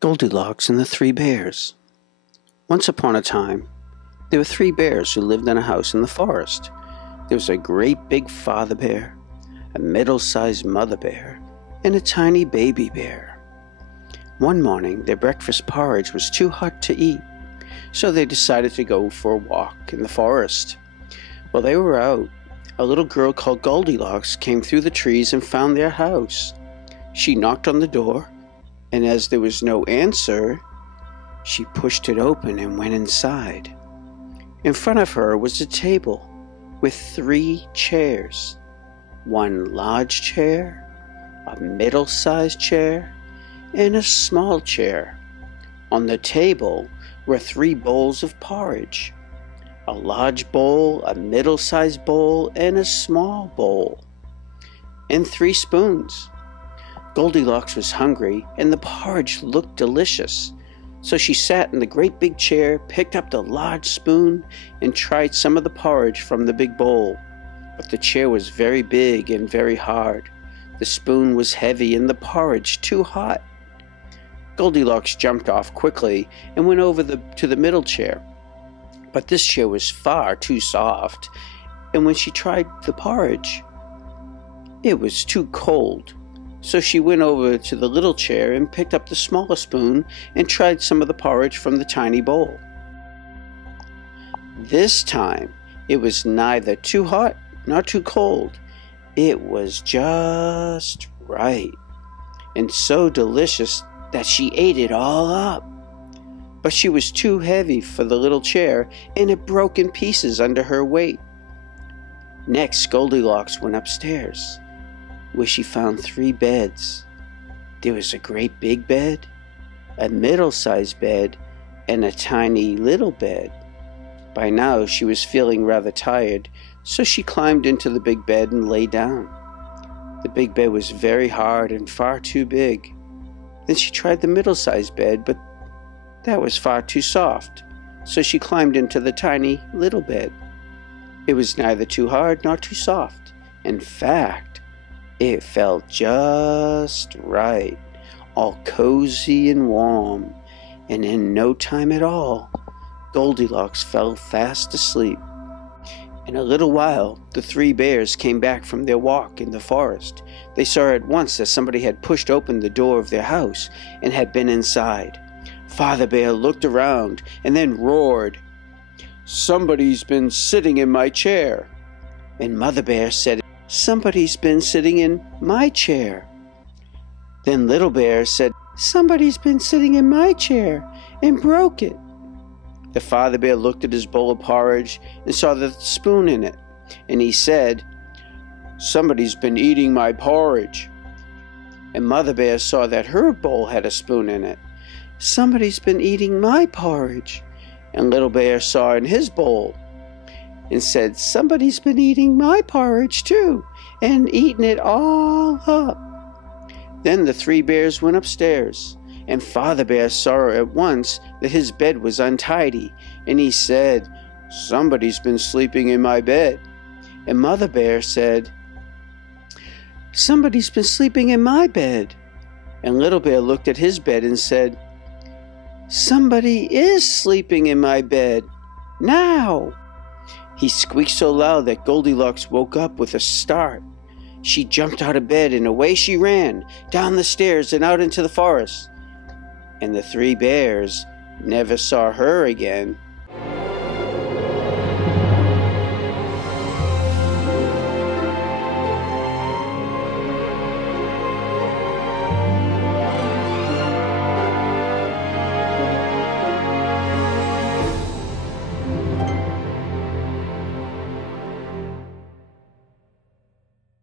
Goldilocks and the Three Bears. Once upon a time, there were three bears who lived in a house in the forest. There was a great big father bear, a middle-sized mother bear, and a tiny baby bear. One morning, their breakfast porridge was too hot to eat, so they decided to go for a walk in the forest. While they were out, a little girl called Goldilocks came through the trees and found their house. She knocked on the door, and as there was no answer, she pushed it open and went inside. In front of her was a table with 3 chairs. One large chair, a middle-sized chair, and a small chair. On the table were 3 bowls of porridge. A large bowl, a middle-sized bowl, and a small bowl. And 3 spoons. Goldilocks was hungry, and the porridge looked delicious. So she sat in the great big chair, picked up the large spoon, and tried some of the porridge from the big bowl. But the chair was very big and very hard. The spoon was heavy and the porridge too hot. Goldilocks jumped off quickly and went over to the middle chair. But this chair was far too soft, and when she tried the porridge, it was too cold. So she went over to the little chair and picked up the smaller spoon and tried some of the porridge from the tiny bowl. This time, it was neither too hot nor too cold. It was just right, and so delicious that she ate it all up. But she was too heavy for the little chair, and it broke in pieces under her weight. Next, Goldilocks went upstairs, where she found 3 beds. There was a great big bed, a middle-sized bed, and a tiny little bed. By now she was feeling rather tired, so she climbed into the big bed and lay down. The big bed was very hard and far too big. Then she tried the middle-sized bed, but that was far too soft, so she climbed into the tiny little bed. It was neither too hard nor too soft. In fact, it felt just right, all cozy and warm, and in no time at all, Goldilocks fell fast asleep. In a little while, the 3 bears came back from their walk in the forest. They saw at once that somebody had pushed open the door of their house and had been inside. Father Bear looked around and then roared, "Somebody's been sitting in my chair." And Mother Bear said, "Somebody's been sitting in my chair." Then Little Bear said, "Somebody's been sitting in my chair and broke it." The Father Bear looked at his bowl of porridge and saw the spoon in it, and he said, "Somebody's been eating my porridge." And Mother Bear saw that her bowl had a spoon in it. "Somebody's been eating my porridge." And Little Bear saw in his bowl and said, "Somebody's been eating my porridge too, and eating it all up." Then the 3 bears went upstairs, and Father Bear saw at once that his bed was untidy, and he said, "Somebody's been sleeping in my bed." And Mother Bear said, "Somebody's been sleeping in my bed." And Little Bear looked at his bed and said, "Somebody is sleeping in my bed now." He squeaked so loud that Goldilocks woke up with a start. She jumped out of bed and away she ran, down the stairs and out into the forest. And the 3 bears never saw her again.